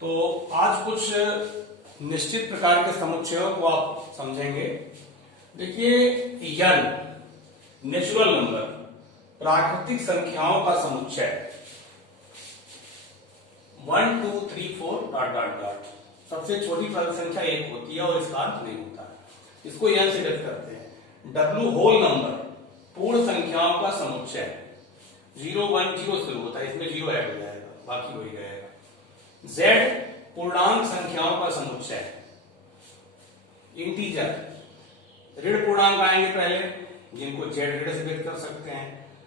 तो आज कुछ निश्चित प्रकार के समुच्चयों को आप समझेंगे। देखिए, यन नेचुरल नंबर, प्राकृतिक संख्याओं का समुच्चय 1 2 3 4 डॉट डॉट डॉट। सबसे छोटी प्राकृतिक संख्या 1 होती है और इसका अंत नहीं होता, इसको यन से व्यक्त करते हैं। डब्ल्यू होल नंबर, पूर्ण संख्याओं का समुच्चय 0 1 0 शुरू होता है, इसमें 0 ऐड हो जाएगा, बाकी हो ही जाएगा। Z पूर्णांक संख्याओं का समुच्चय, इंटीजर, ऋण पूर्णांक आएंगे पहले, जिनको Z ऋण से व्यक्त कर सकते हैं।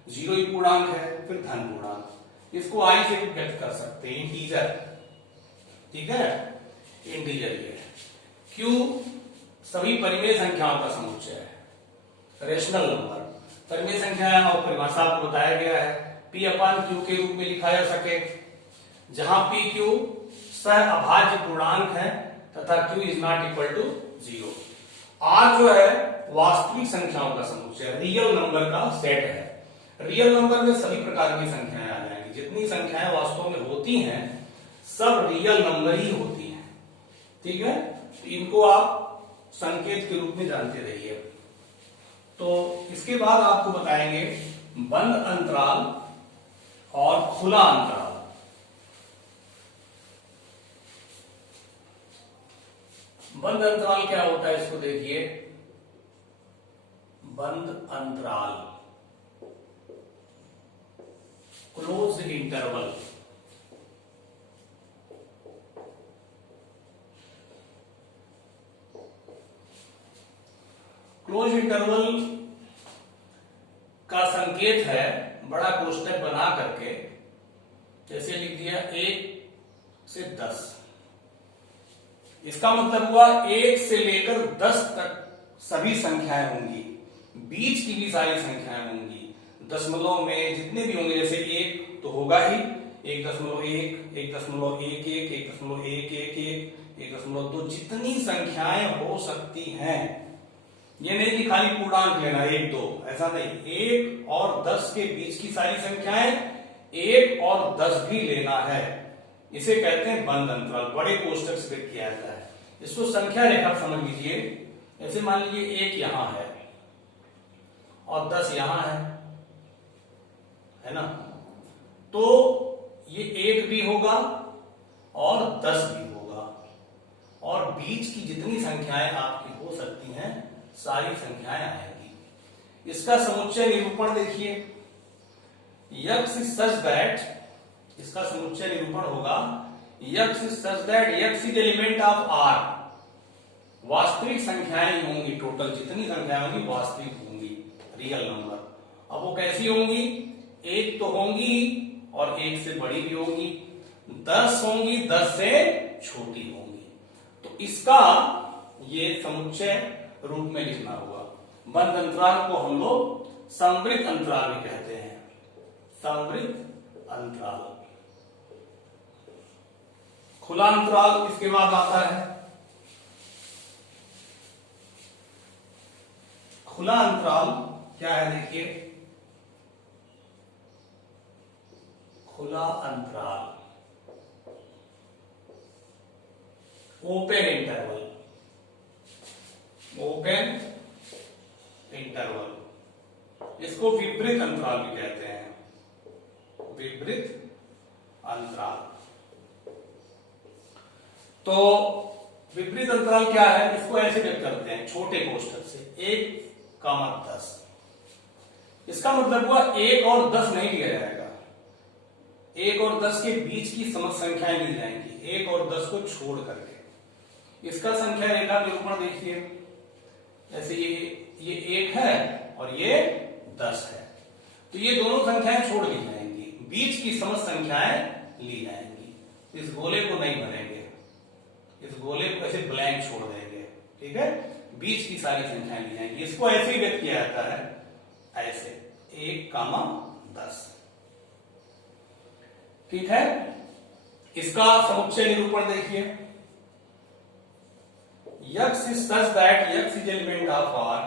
0 ही पूर्णांक है, फिर धन पूर्णांक, इसको I से व्यक्त कर सकते हैं, इंटीजर। ठीक है, इंटीजर ये है। Q सभी परिमेय संख्याओं का समुच्चय है, रेशनल नंबर। परिमेय संख्या और परिभाषा आपको बताया गया है, P अपान Q के रूप में लिखा जा सके, जहां P Q सह अभाज्य पूर्णांक है तथा Q is not equal to 0। R जो है वास्तविक संख्याओं का समुच्चय, रियल नंबर का सेट है। रियल नंबर में सभी प्रकार की संख्याएं आ जाएंगी, जितनी संख्याएं वास्तव में होती हैं सब रियल नंबर ही होती हैं। ठीक है, तो इनको आप संकेत के रूप में जानते रहिए। तो इसके बाद आपको बताएंगे बंद अंतराल और खुला अंतराल। बंद अंतराल क्या होता है, इसको देखिए। बंद अंतराल, क्लोज्ड इंटरवल। क्लोज इंटरवल का संकेत है बड़ा कोष्टक बना करके, जैसे लिख दिया 1 से 10। इसका मतलब हुआ 1 से लेकर 10 तक सभी संख्याएं होंगी, बीच की भी सारी संख्याएं होंगी। दशमलव में जितने भी होंगे, जैसे 1 तो होगा ही, 1.1, 1.11, 1.111, 1.2, जितनी संख्याएं हो सकती हैं। ये नहीं कि खाली पूर्णांक लेना 1 2, ऐसा नहीं। 1 और 10 के बीच की सारी संख्याएं, 1 और 10 भी लेना है, इसे कहते हैं बंद अंतराल। बड़े कोष्टक से व्यक्त किया जाता है इसको। संख्या रेखा समझ लीजिए, ऐसे मान लीजिए 1 यहां है और 10 यहां है ना, तो ये 1 भी होगा और 10 भी होगा, और बीच की जितनी संख्याएं आपकी हो सकती हैं सारी संख्याएं आएंगी। इसका समुच्चय निरूपण देखिए, x such that, इसका समुच्चय निरूपण होगा x such that x is element of R। वास्तविक संख्याएं ही होंगी, टोटल जितनी संख्याएं होंगी वास्तविक होंगी, रियल नंबर। अब वो कैसी होंगी, 1 तो होंगी और 1 से बड़ी भी होंगी, 10 होंगी, 10 से छोटी होंगी। तो इसका ये समुच्चय रूप में लिखना हुआ। बंद अंतराल को हम लोग समवृत्त अंतराल भी कहते हैं, समवृत्त अंतराल। खुला अंतराल इसके बाद आता है। खुला अंतराल क्या है, देखिए। खुला अंतराल, ओपन इंटरवल, ओपन इंटरवल। इसको विपरीत अंतराल भी कहते हैं, विपरीत अंतराल। तो विपरीत अंतराल क्या है, इसको ऐसे व्यक्त करते हैं छोटे कोष्टक से, 1, 10। इसका मतलब हुआ 1 और 10 नहीं लिया जाएगा, 1 और 10 के बीच की समस्त संख्याएं ली जाएंगी, 1 और 10 को छोड़ करके। इसका संख्या रेखा निरूपण देखिए, जैसे ये 1 है और ये 10 है, तो ये दोनों संख्याएं छोड़ ली जाएंगी, बीच की समस्त संख्याएं ली जाएंगी। इस गोले को नहीं भरेंगे, इस गोले को ऐसे ब्लैंक छोड़ देंगे। ठीक है, बीच की सारी संख्याएं ली जाएंगी। इसको ऐसे ही व्यक्त किया जाता है, ऐसे 1, 10। ठीक है, इसका समुच्चय निरूपण देखिए। x is such that x is element of R।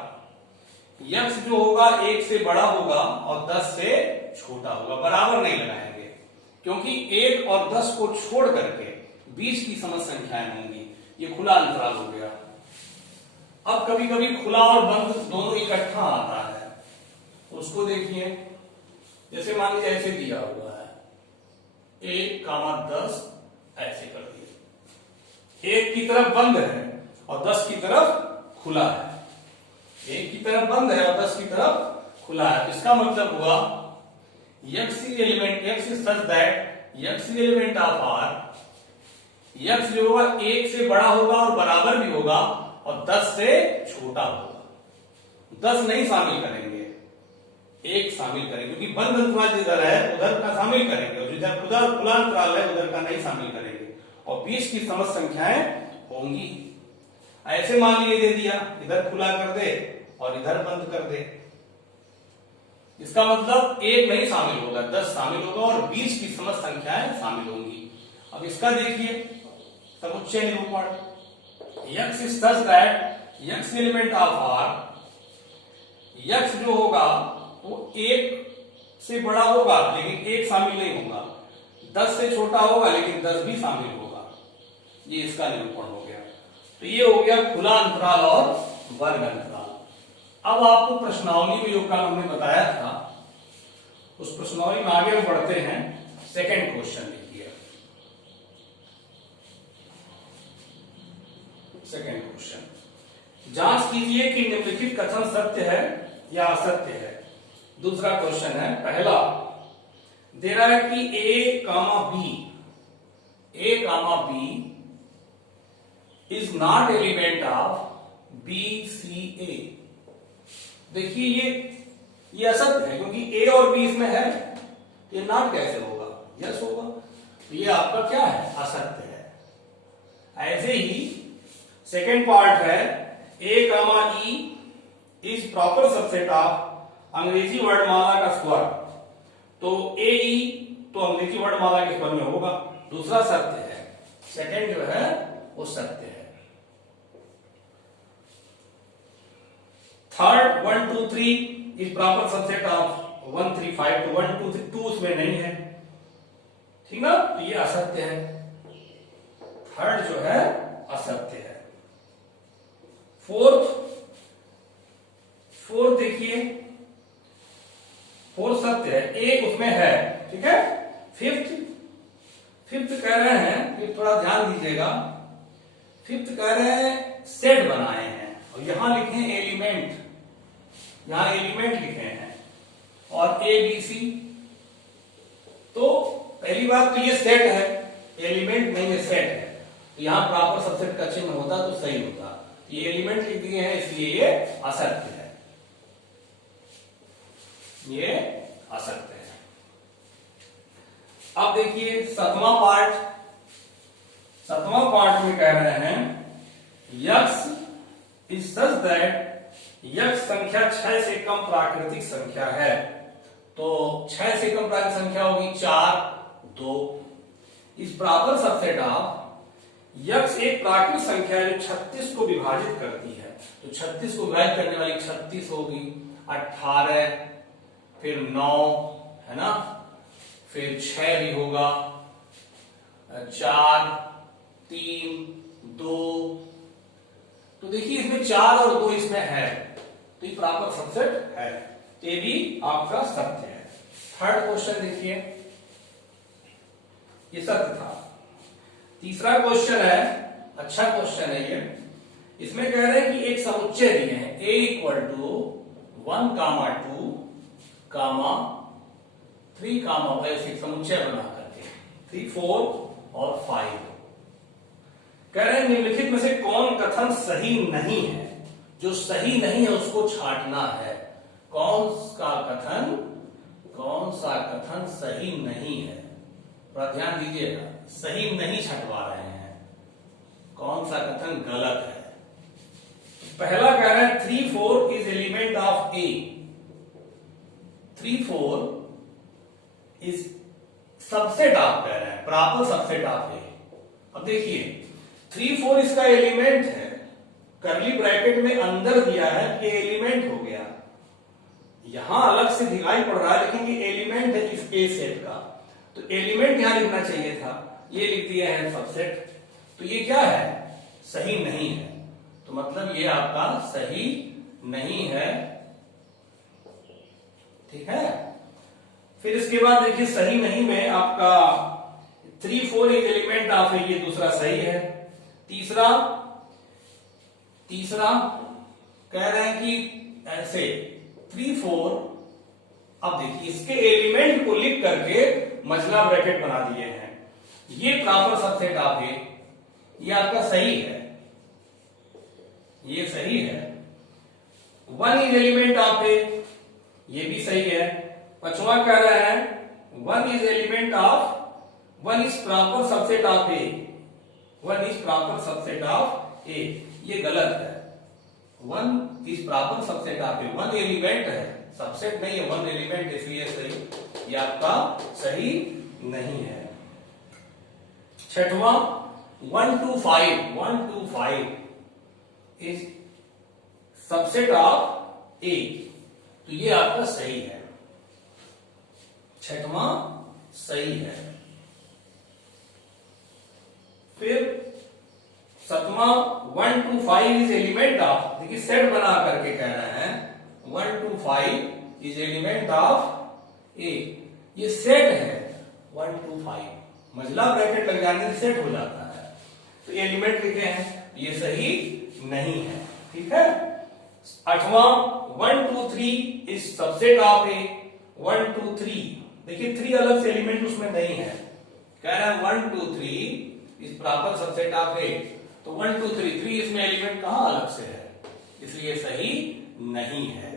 x जो होगा 1 से बड़ा होगा और 10 से छोटा होगा, बराबर नहीं लगाएंगे, क्योंकि 1 और 10 को छोड़ करके बीच की सम संख्याएं होंगी। ये खुला अंतराल हो गया। अब कभी कभी खुला और बंद दोनों इकट्ठा आता है, उसको देखिए। जैसे मान लीजिए ऐसे दिया हुआ है 1, 10 ऐसे कर दिए। 1 की तरफ बंद है और 10 की तरफ खुला है। 1 की तरफ बंद है और 10 की तरफ खुला है। इसका मतलब हुआ x element x is such that x element of R, x जो होगा 1 से बड़ा होगा और बराबर भी होगा और 10 से छोटा होगा। 10 नहीं शामिल करेंगे, 1 शामिल करेंगे, क्योंकि बंद अंतराल जिधर है उधर का शामिल करेंगे और जिधर खुला अंतराल है उधर का नहीं शामिल करेंगे और बीच की सम संख्याएं होंगी। ऐसे मान लीजिए दे दिया, इधर खुला कर दे और इधर बंद कर दे। इसका मतलब 1 नहीं शामिल होगा, 10 शामिल होगा और बीच की सम संख्याएं शामिल होंगी। अब इसका देखिए समुच्चय निरूपण। x is such that x element of R, x जो होगा वो 1 से बड़ा होगा लेकिन 1 शामिल नहीं होगा, 10 से छोटा होगा लेकिन 10 भी शामिल होगा। ये इसका निरूपण हो गया। तो ये हो गया खुला अंतराल और वर्ग अंतराल। अब आपको प्रश्नावली में जो कल हमने बताया था उस प्रश्नावली में आगे बढ़ते हैं। सेकंड क्वेश्चन लिखिए। सेकंड क्वेश्चन, जांच कीजिए कि निम्नलिखित कथन सत्य है या असत्य है। दूसरा क्वेश्चन है, पहला दे रहा है कि a, b is not element of b, c, a। देखिए ये असत्य है क्योंकि a और b इसमें है, ये नॉट कैसे होगा, यस होगा। तो ये आपका क्या है, असत्य है। ऐसे ही सेकेंड पार्ट है a, e is proper subset of अंग्रेजी वर्णमाला का स्वर। तो a, e तो अंग्रेजी वर्णमाला के स्वर में होगा। दूसरा सत्य है, सेकेंड जो है वो सत्य है। Third 1, 2, 3 is proper subset of 1, 3, 5। तो 1, 2, 3 2 उसमें नहीं है, ठीक ना, तो ये असत्य है। थर्ड जो है असत्य है। फोर्थ देखिए, फोर्थ सत्य है, एक उसमें है, ठीक है। फिफ्थ कह रहे हैं, ये थोड़ा ध्यान दीजिएगा। फिफ्थ कह रहे हैं सेट बनाए हैं और यहां लिखे हैं एलिमेंट, यहां एलिमेंट लिखे हैं और ए बी सी। तो पहली बात तो ये सेट है, एलिमेंट नहीं है, सेट है। तो यहां प्रॉपर सबसेट का चिन्ह होता तो सही होता। ये एलिमेंट लिख दिए हैं इसलिए ये असत्य है, ये असत्य है। अब देखिए सातवां पार्ट में कह रहे हैं x is such that x संख्या 6 से कम प्राकृतिक संख्या है। तो 6 से कम प्राकृतिक संख्या होगी 4, 2। इस प्रॉपर सबसेट ऑफ x एक प्राकृतिक संख्या है जो 36 को विभाजित करती है। तो 36 को विभाजित करने वाली 36 होगी, 18, फिर 9 है ना, फिर 6 भी होगा, 4, 3, 2। तो देखिए इसमें 4 और 2 इसमें है, तो ये प्रॉपर सबसेट है, ये भी आपका सत्य है। थर्ड क्वेश्चन देखिए, ये सत्य था। तीसरा क्वेश्चन है, अच्छा क्वेश्चन है ये। इसमें कह रहे हैं कि एक समुच्चय दिए हैं a इक्वल टू 1, 2, 3, ऐसे समुच्चय बना करके 3, 4 और 5। कह रहे हैं निम्नलिखित में से कौन कथन सही नहीं है। जो सही नहीं है उसको छांटना है। कौन सा कथन सही नहीं है, थोड़ा ध्यान दीजिएगा। सही नहीं छंटवा रहे हैं, कौन सा कथन गलत है। पहला कह रहे हैं 3, 4 is element of A. 3, 4 is subset of, कह रहे हैं प्रॉपर सबसेट ऑफ ए। अब देखिए 3, 4 इसका एलिमेंट है, कर्ली ब्रैकेट में अंदर दिया है कि एलिमेंट हो गया। यहां अलग से दिखाई पड़ रहा है लेकिन ये एलिमेंट है इस ए सेट का, तो एलिमेंट यहां लिखना चाहिए था। ये लिख दिया है सबसेट, तो ये क्या है, सही नहीं है। तो मतलब ये आपका सही नहीं है, ठीक है। फिर इसके बाद देखिए सही नहीं में आपका 3, 4 एक एलिमेंट ऑफ है, ये दूसरा सही है। तीसरा कह रहे हैं कि ऐसे 3, 4, अब देखिए इसके एलिमेंट को लिख करके मझला ब्रैकेट बना दिए हैं, ये प्रॉपर सबसेट ऑफ है, ये आपका सही है, ये सही है। 1 इज एलिमेंट ऑफ ए, ये भी सही है। पांचवा कह रहा है 1 is element of, 1 is proper subset of A, 1 is proper subset of A, ये गलत है। 1 is proper subset of A, 1 element है, सबसेट नहीं है, 1 एलिमेंट, इसलिए सही, ये आपका सही नहीं है। छठवां 1 to 5 is subset of A, तो ये आपका सही है, छठवां सही है। फिर सतवां 1 to 5 इज एलिमेंट ऑफ, देखिए सेट बना करके कह रहे हैं 1 to 5 is element of A, ये सेट है 1 to 5, मझला ब्रैकेट लग जाने से सेट हो जाता है, तो एलिमेंट लिखे हैं, ये सही नहीं है, ठीक है। आठवां 1 to 3 is subset of A, 1 to 3, देखिए 3 अलग से एलिमेंट उसमें नहीं है, कह रहा है 1 to 3 is proper subset of A, तो 1 to 3 इसमें एलिमेंट कहां अलग से है, इसलिए सही नहीं है,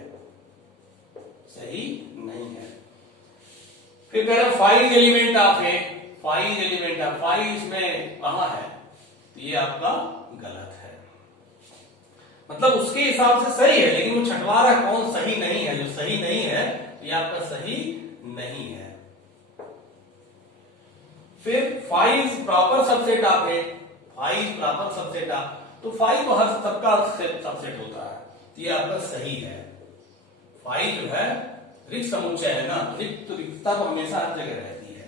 सही नहीं है। फिर कह रहा 5 element of A, 5 element of, 5 इसमें कहां है, तो ये आपका गलत है, मतलब उसके हिसाब से सही है, लेकिन वो छठवा रहा कौन सही नहीं है, जो सही नहीं है ये आपका सही नहीं है। फिर 5 proper subset of A, 5 proper subset of, तो 5 तो हर सबका सबसेट होता है, तो ये आपका सही है। 5 जो है रिक्त समुच्चय है ना, रिक्त, तो रिक्तता तो हमेशा हर जगह रहती है,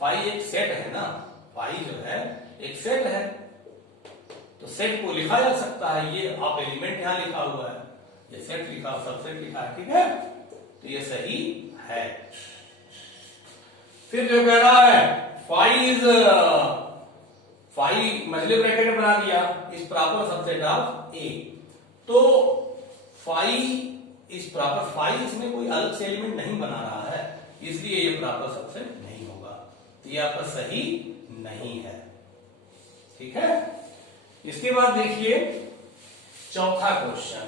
5 एक सेट है ना, 5 जो है एक सेट है, तो सेट को लिखा जा सकता है, ये आप एलिमेंट यहां लिखा हुआ है, ये सेट लिखा, सबसेट लिखा है, ठीक है, तो ये सही है। फिर जो कह रहा है 5 मझले ब्रैकेट बना दिया, इस प्रॉपर सबसेट ऑफ ए, तो 5 इस प्रॉपर, 5 इसमें कोई अलग से एलिमेंट नहीं बना रहा है, इसलिए ये प्रॉपर सबसेट नहीं होगा, तो ये आपका सही नहीं है, ठीक है। इसके बाद देखिए चौथा क्वेश्चन,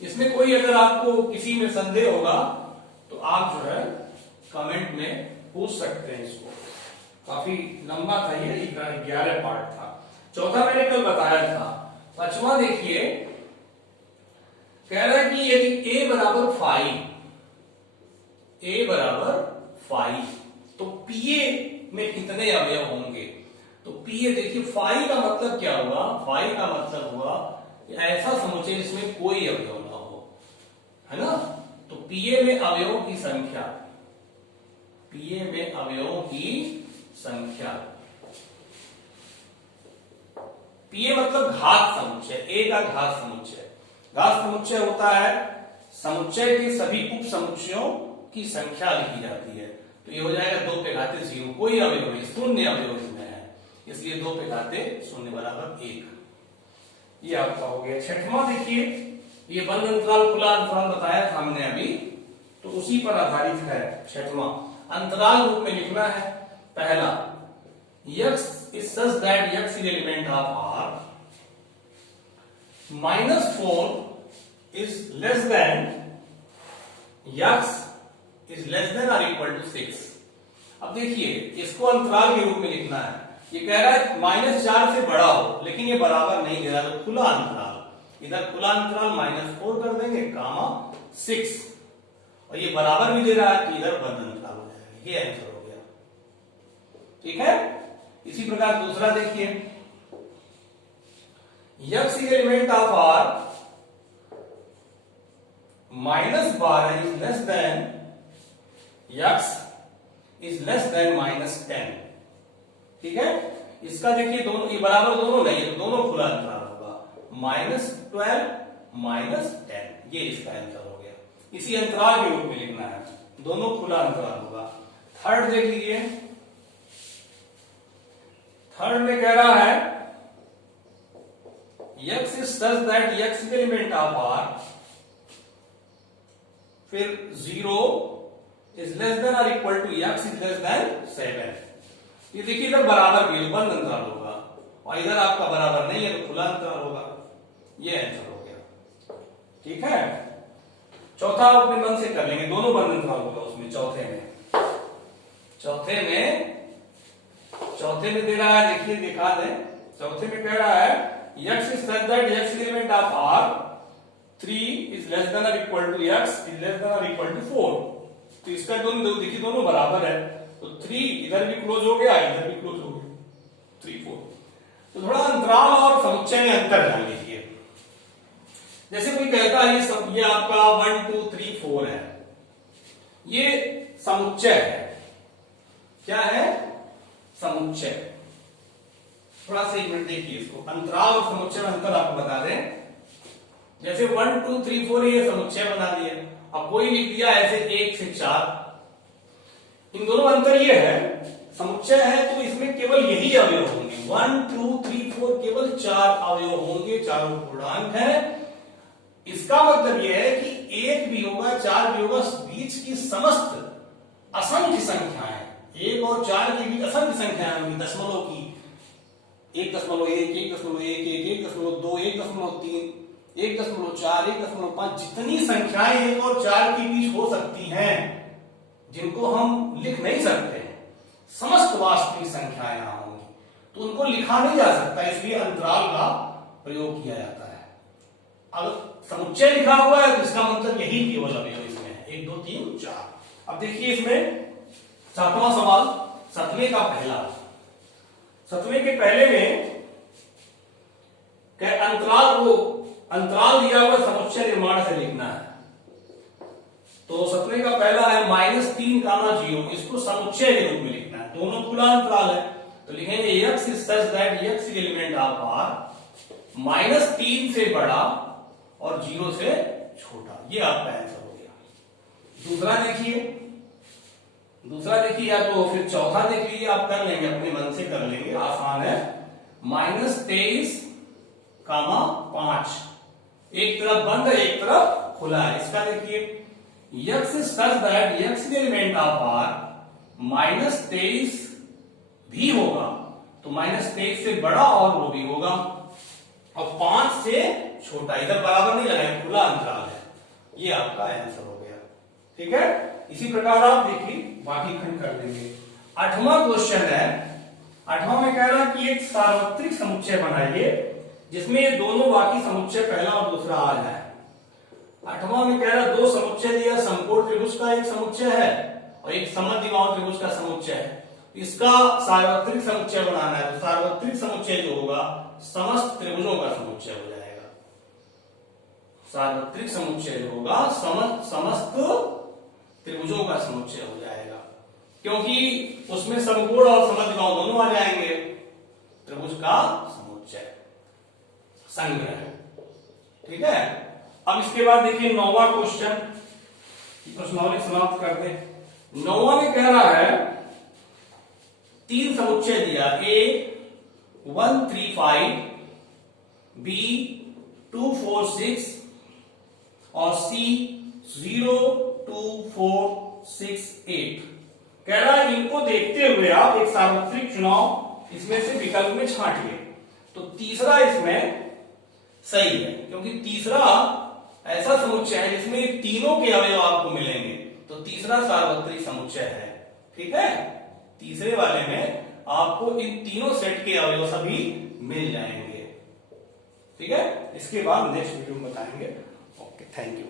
इसमें कोई अगर आपको किसी में संदेह होगा तो आप जो है कमेंट में पूछ सकते हैं, इसको काफी लंबा था ये 11 पार्ट था। चौथा मैंने कल बताया था। पांचवा देखिए कह रहा है कि यदि a बराबर 5 तो pa में कितने अवयव होंगे, तो pa देखिए 5 का मतलब क्या हुआ, 5 का मतलब हुआ ऐसा समुच्चय जिसमें कोई अवयव ना हो, है ना, तो pa में अवयवों की संख्या, pa में अवयवों की संख्या, pa मतलब घात समुच्चय, a का घात समुच्चय, घात समुच्चय होता है समुच्चय के सभी उप समुच्चयों की संख्या लिखी जाती है, तो ये हो जाएगा 2 पे घाते 0, कोई अवयव नहीं, शून्य अवयव इसमें है, इसलिए 2 पे घाते 0 बराबर 1, ये आपका हो गया। छठवां देखिए, ये बंद अंतराल खुला अंतराल बताया था हमने अभी, तो उसी पर आधारित है। छठवां अंतराल रूप में लिखना है। पहला x is such that x is element of R, -4 is less than x is less than or equal to 6। अब देखिए इसको अंतराल के रूप में लिखना है, ये कह रहा है -4 से बड़ा हो, लेकिन ये बराबर नहीं दे रहा, तो खुला अंतराल, इधर खुला अंतराल -4 कर देंगे कामा 6, और ये बराबर भी दे रहा है, तो इधर बंद अंतराल हो जाएगा, ये आंसर हो गया, ठीक है। इसी प्रकार दूसरा देखिए, x is element of R, -12 is less than x is less than -10, ठीक है। इसका देखिए दोनों ये बराबर दोनों नहीं है, तो दोनों खुला अंतराल होगा, -12 -10, ये इसका आंसर हो गया। इसी अंतराल के रूप में लिखना है, दोनों खुला अंतराल होगा। थर्ड देख लीजिए, थर्ड में कह रहा है x is such that x is element of R, फिर 0 is less than or equal to x is less than 7। ये देखिए इधर बराबर भी बंद अंतराल होगा और इधर आपका बराबर नहीं है तो खुला अंतराल होगा, ये आंसर हो गया। ठीक है, चौथा आप अपने मन से कर लेंगे, दोनों बंद अंतराल होगा उसमें। चौथे में दे रहा है, देखिए दिखा दें, चौथे में कह रहा है x is such that x is element of R, 3 is less than or equal to x is less than or equal to 4। तो इसका दोनों देखिए दोनों बराबर है, तो 3 इधर भी क्लोज हो गया, इधर भी क्लोज हो गया, 3 4। तो थोड़ा अंतराल और समुच्चय में अंतर ध्यान लीजिए। जैसे कोई कहता है ये आपका 1 2 3 4 है, ये समुच्चय है। क्या है? समुच्चय। थोड़ा सा एक मिनट देखिए इसको, अंतराल और समुच्चय में अंतर आपको बता दें। जैसे 1 2 3 4 ये समुच्चय बना दिया, अब कोई लिख दिया ऐसे 1 से 4, इन दोनों अंतर ये है, समुच्चय है तो इसमें केवल यही अवयव होंगे, 1 2 3 4 केवल 4 अवयव होंगे, चारों पूर्णांक है। इसका मतलब यह है कि 1 भी होगा 4 भी होगा, बीच की समस्त असंख्य संख्याएं, 1 और 4 के बीच असंख्य संख्याएं होंगी, दशमलव की 1.1 1.1 1.2 1.3 1.4 1.5 जितनी संख्याएं 1 और 4 के बीच हो सकती हैं, जिनको हम लिख नहीं सकते, समस्त वास्तविक संख्याएं यहां होंगी, तो उनको लिखा नहीं जा सकता, इसलिए अंतराल का प्रयोग किया जाता है। अब समुच्चय लिखा हुआ है तो इसका मतलब यही केवल अवयव इसमें है, 1 2 3 4। अब देखिए इसमें सातवां सवाल, सतवें का पहला, सतवें के पहले में अंतराल दिया हुआ समुच्चय निर्माण से लिखना है। तो सतवें का पहला है -3 0, इसको समुच्चय के रूप में लिखना है, दोनों खुला अंतराल है, तो लिखेंगे x is such that x is element of R, -3 से बड़ा और 0 से छोटा, ये आपका आंसर हो गया। दूसरा देखिए या तो फिर चौथा देख लीजिए, आप कर लेंगे, अपने मन से कर लेंगे, आसान है। -23, 5, एक तरफ बंद है एक तरफ खुला है। इसका देखिए x is such that x is element of R, -23 भी होगा तो -23 से बड़ा और वो भी होगा, और 5 से छोटा, इधर बराबर नहीं लगाएंगे, खुला अंतराल है, ये आपका आंसर हो गया। ठीक है, इसी प्रकार आप देखिए बाकी खंड कर लेंगे। 8वां क्वेश्चन है, 8वां में कह रहा है कि एक सार्वत्रिक समुच्चय बनाइए जिसमें ये दोनों बाकी समुच्चय पहला और दूसरा आ जाए। 8वां में कह रहा है दो समुच्चय दिया, समकोण त्रिभुज का एक समुच्चय है और एक समद्विबाहु त्रिभुज का समुच्चय है, इसका सार्वत्रिक समुच्चय बनाना है। तो सार्वत्रिक समुच्चय जो होगा समस्त त्रिभुजों का समुच्चय हो जाएगा। सार्वत्रिक समुच्चय जो होगा समस्त त्रिभुजों का समुच्चय हो जाएगा, क्योंकि उसमें समकोण और समद्विबाहु दोनों आ जाएंगे। त्रिभुज का समुच्चय संग्रह, ठीक है। अब इसके बाद देखिए 9वां क्वेश्चन, प्रश्नावली समाप्त कर दे। 9वां में कह रहा है 3 समुच्चय दिया, A 1 3 5, B 2 4 6 और C 0 2 4 6 8। कह रहा है इनको देखते हुए आप एक सार्वत्रिक चुनाव इसमें से विकल्प में छांटिए। तो तीसरा इसमें सही है, क्योंकि तीसरा ऐसा समुच्चय है जिसमें ये तीनों के अवयव आपको मिलेंगे, तो तीसरा सार्वत्रिक समुच्चय है। ठीक है, तीसरे वाले में आपको इन तीनों सेट के अवयव सभी मिल जाएंगे। ठीक है, इसके बाद नेक्स्ट वीडियो में बताएंगे। Okay, thank you.